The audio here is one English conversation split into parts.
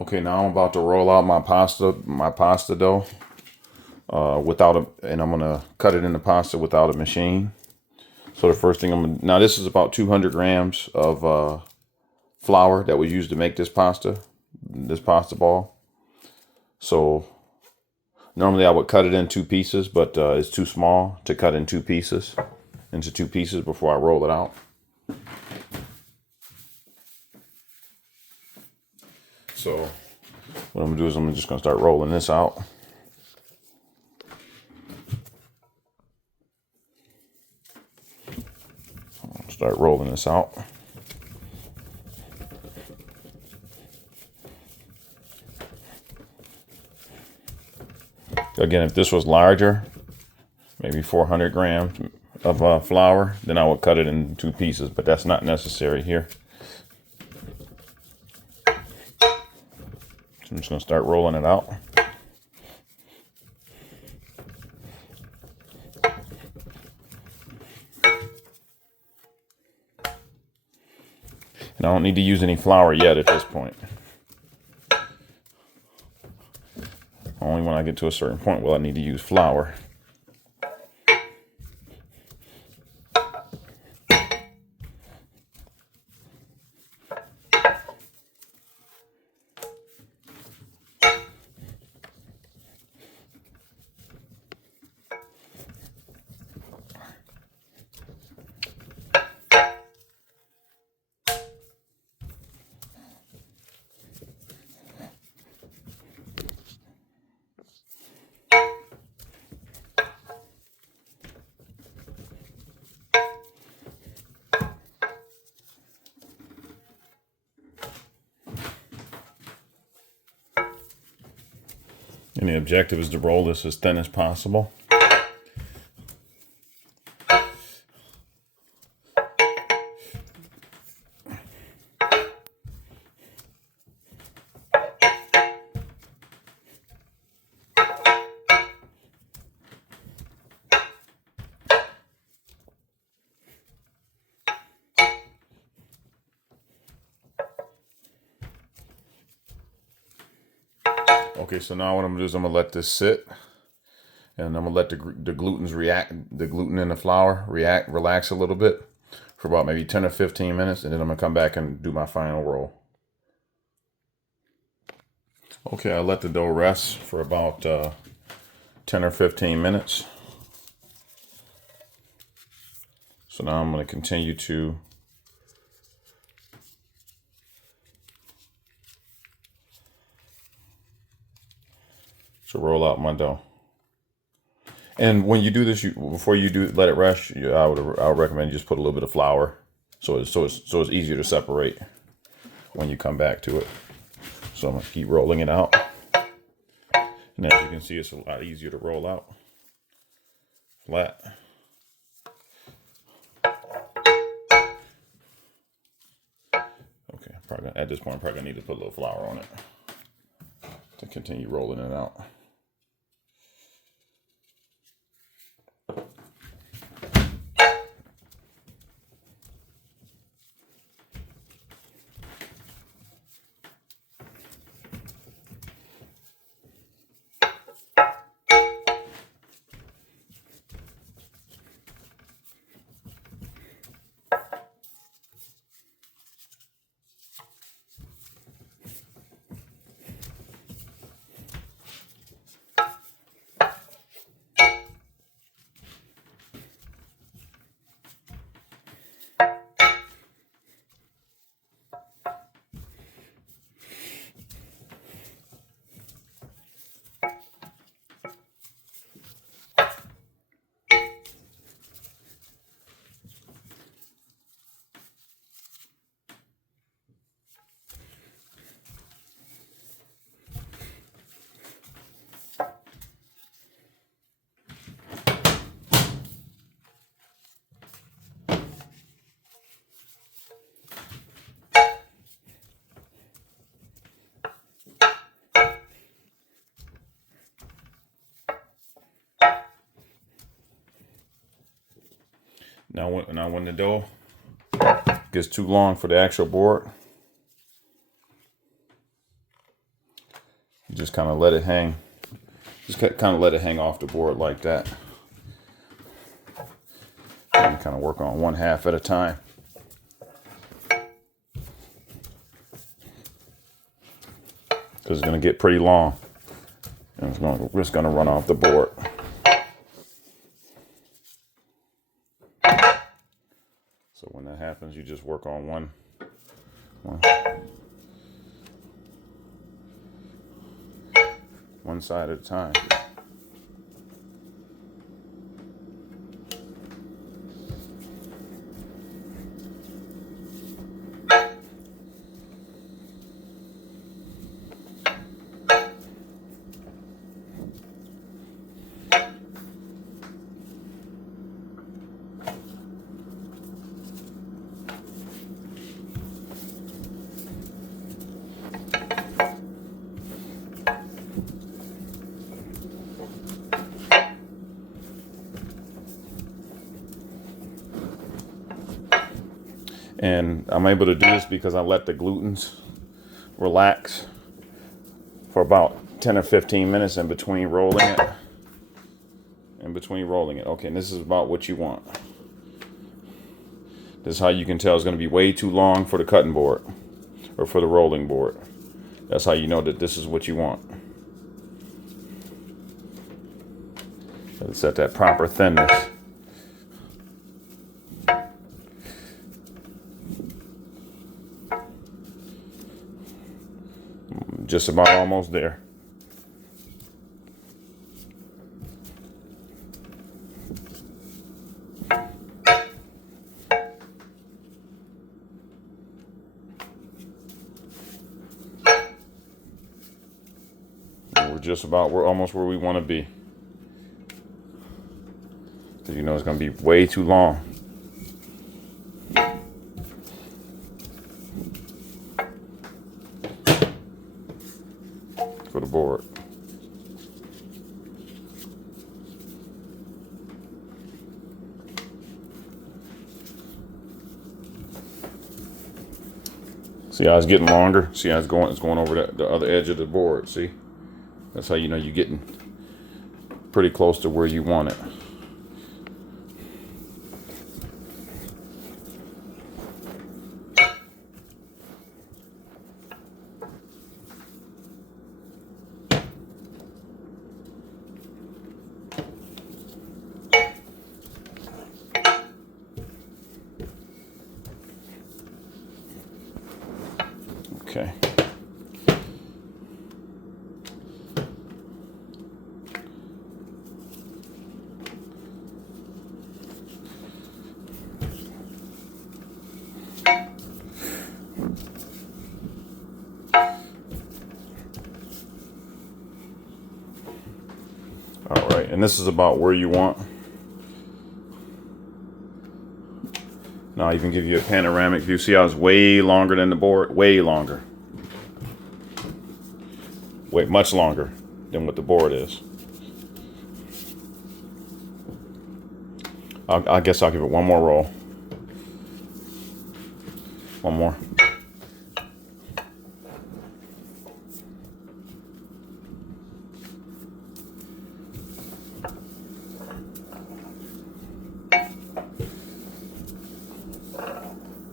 Okay, now I'm about to roll out my pasta dough and I'm gonna cut it into pasta without a machine. So the first thing now this is about 200 grams of flour that was used to make this pasta ball. So normally I would cut it in two pieces, but it's too small to cut into two pieces before I roll it out. So what I'm gonna do is I'm just gonna start rolling this out. Start rolling this out. Again, if this was larger, maybe 400 grams of flour, then I would cut it in two pieces, but that's not necessary here. So I'm just gonna start rolling it out. And I don't need to use any flour yet at this point. Only when I get to a certain point will I need to use flour. And the objective is to roll this as thin as possible. Okay, so now what I'm gonna do is I'm gonna let this sit, and I'm gonna let the gluten in the flour relax a little bit for about maybe 10 or 15 minutes, and then I'm gonna come back and do my final roll. Okay, I let the dough rest for about 10 or 15 minutes. So now I'm gonna continue to roll out my dough. And when you do this, before you let it rest, I would recommend you just put a little bit of flour, so it's easier to separate when you come back to it. So I'm gonna keep rolling it out, and as you can see, it's a lot easier to roll out flat. Okay, at this point, I'm probably gonna need to put a little flour on it to continue rolling it out. Now when the dough gets too long for the actual board, You just kind of let it hang. Just kind of let it hang off the board like that. And kind of work on one half at a time. Because it's going to get pretty long. And it's just going to run off the board. So when that happens, you just work on one side at a time. And I'm able to do this because I let the glutens relax for about 10 or 15 minutes in between rolling it. Okay, and this is about what you want. This is how you can tell it's going to be way too long for the cutting board or for the rolling board. That's how you know that this is what you want. It's at that proper thinness. Just about almost there. We're almost where we want to be. Because you know it's going to be way too long. For the board. See how it's getting longer? See how it's going over the other edge of the board, see? That's how you know you're getting pretty close to where you want it. Okay. All right, and this is about where you want. Now I even give you a panoramic view. See how it's way longer than the board? Way longer. Way much longer than what the board is. I guess I'll give it one more roll. One more.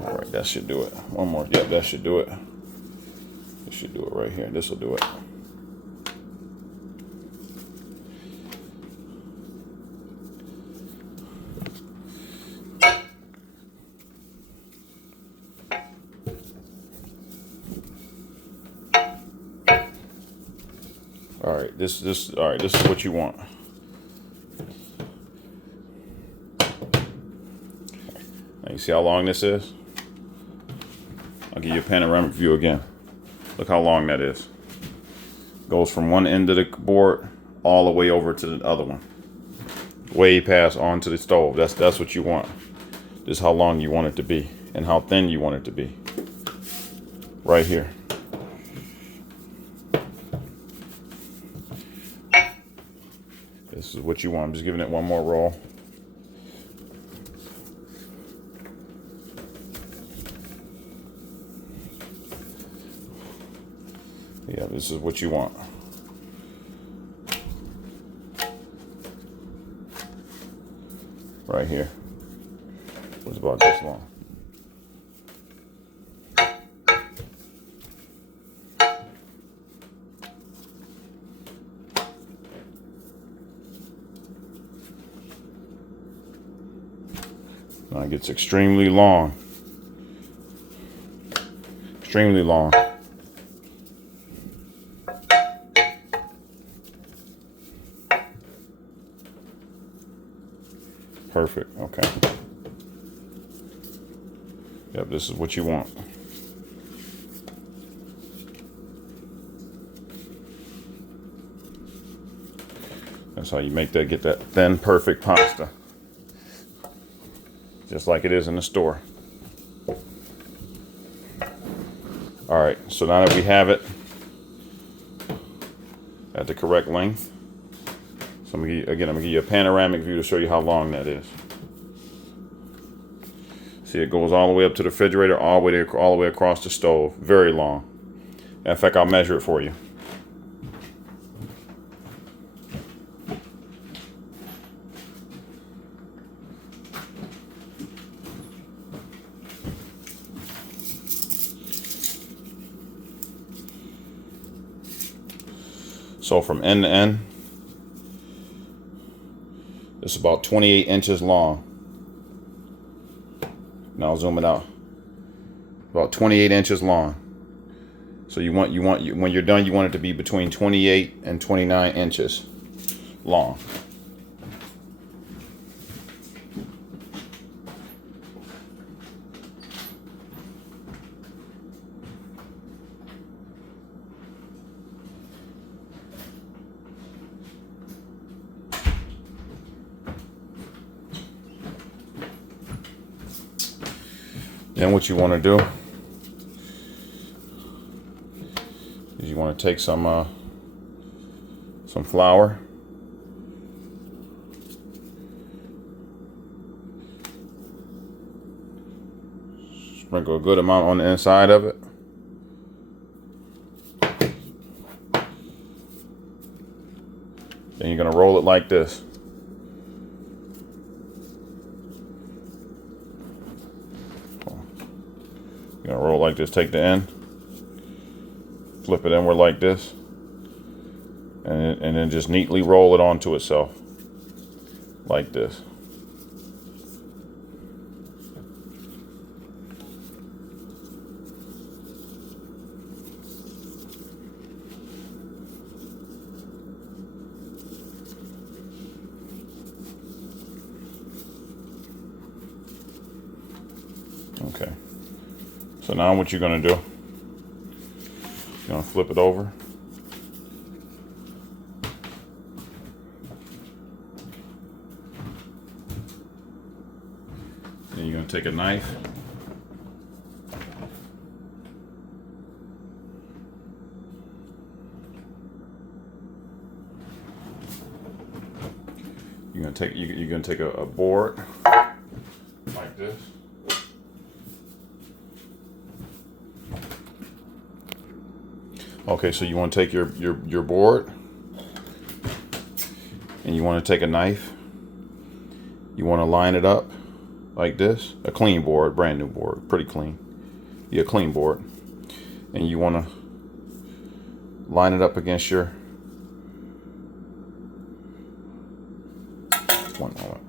All right, that should do it. One more. Yep, that should do it. This should do it right here. This will do it. All right, this is what you want. Now you see how long this is? I'll give you a panoramic view again. Look how long that is. Goes from one end of the board all the way over to the other one. Way past onto the stove. That's what you want. This is how long you want it to be and how thin you want it to be. Right here. This is what you want. I'm just giving it one more roll. Yeah, this is what you want. right here. Was about this long. Now it gets extremely long. Extremely long. Perfect. Okay. Yep, this is what you want. That's how you make that, get that thin, perfect pasta. Just like it is in the store. All right, so now that we have it at the correct length, so I'm gonna give you a panoramic view to show you how long that is. See, it goes all the way up to the refrigerator, all the way across the stove. Very long. In fact, I'll measure it for you. So from end to end, it's about 28 inches long. Now I'll zoom it out. About 28 inches long. So when you're done, you want it to be between 28 and 29 inches long. Then what you want to do is you want to take some flour, sprinkle a good amount on the inside of it. Then you're going to roll it like this. You're going to roll like this, take the end, flip it inward like this, and then just neatly roll it onto itself like this. Okay. So now what you're going to do, you're going to flip it over. And you're going to take a knife. You're going to take a board like this. Okay, so you want to take your board, and you want to take a knife. You want to line it up like this. A clean board, brand new board, pretty clean. Yeah, a clean board. And you want to line it up against your, one moment.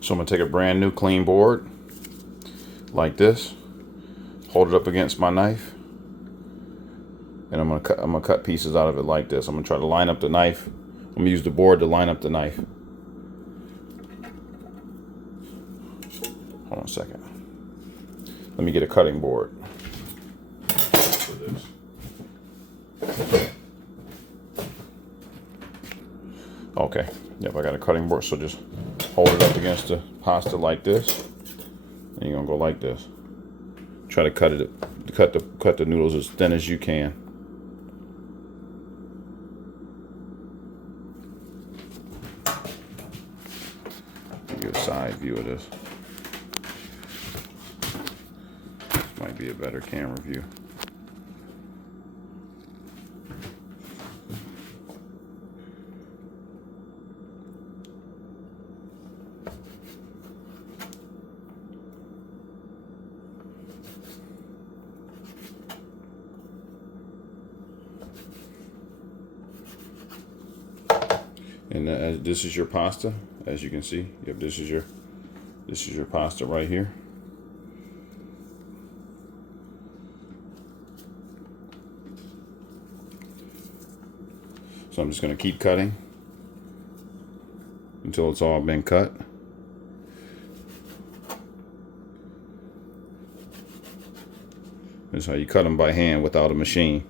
So I'm going to take a brand new clean board like this, hold it up against my knife, and I'm gonna cut pieces out of it like this. I'm gonna try to line up the knife. I'm gonna use the board to line up the knife. Hold on a second. Let me get a cutting board for this. Okay. Yep, I got a cutting board. So just hold it up against the pasta like this, and you're gonna go like this. Try to cut the noodles as thin as you can. Get a side view of this. This might be a better camera view. And this is your pasta, as you can see. Yep, this is your pasta right here. So I'm just going to keep cutting until it's all been cut. This is how you cut them by hand without a machine.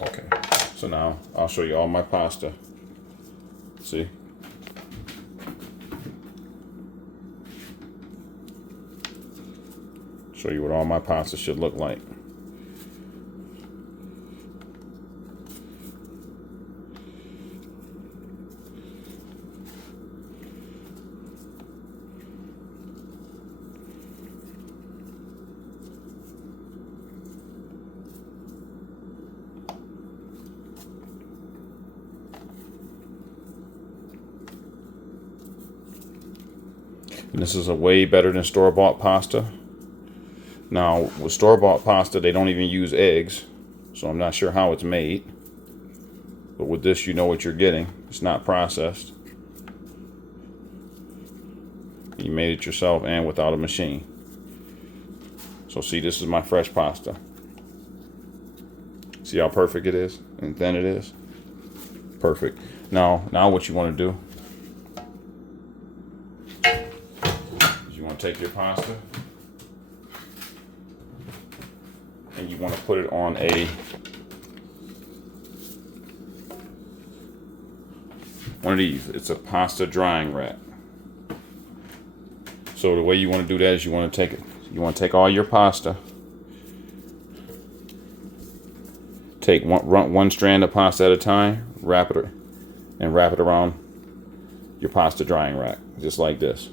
Okay, so now I'll show you all my pasta. See? Show you what all my pasta should look like. And this is a way better than store-bought pasta. Now, with store-bought pasta, they don't even use eggs, so I'm not sure how it's made. But with this, you know what you're getting. It's not processed. You made it yourself and without a machine. So see, this is my fresh pasta. See how perfect it is and thin it is? Perfect. Now what you want to do is you want to take your pasta and you want to put it on one of these. It's a pasta drying rack. So the way you want to do that is you want to take all your pasta, take one strand of pasta at a time, wrap it around your pasta drying rack, just like this.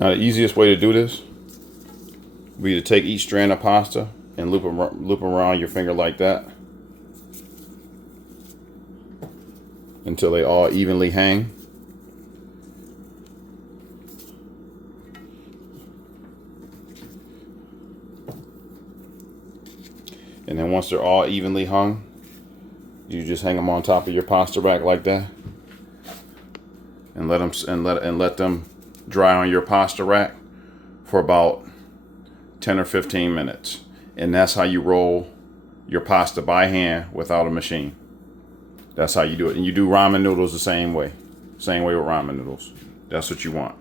Now the easiest way to do this would be to take each strand of pasta and loop them around your finger like that until they all evenly hang. And then once they're all evenly hung, you just hang them on top of your pasta rack like that, and let them dry on your pasta rack for about 10 or 15 minutes. And that's how you roll your pasta by hand without a machine. That's how you do it. And you do ramen noodles the same way. Same way with ramen noodles. That's what you want.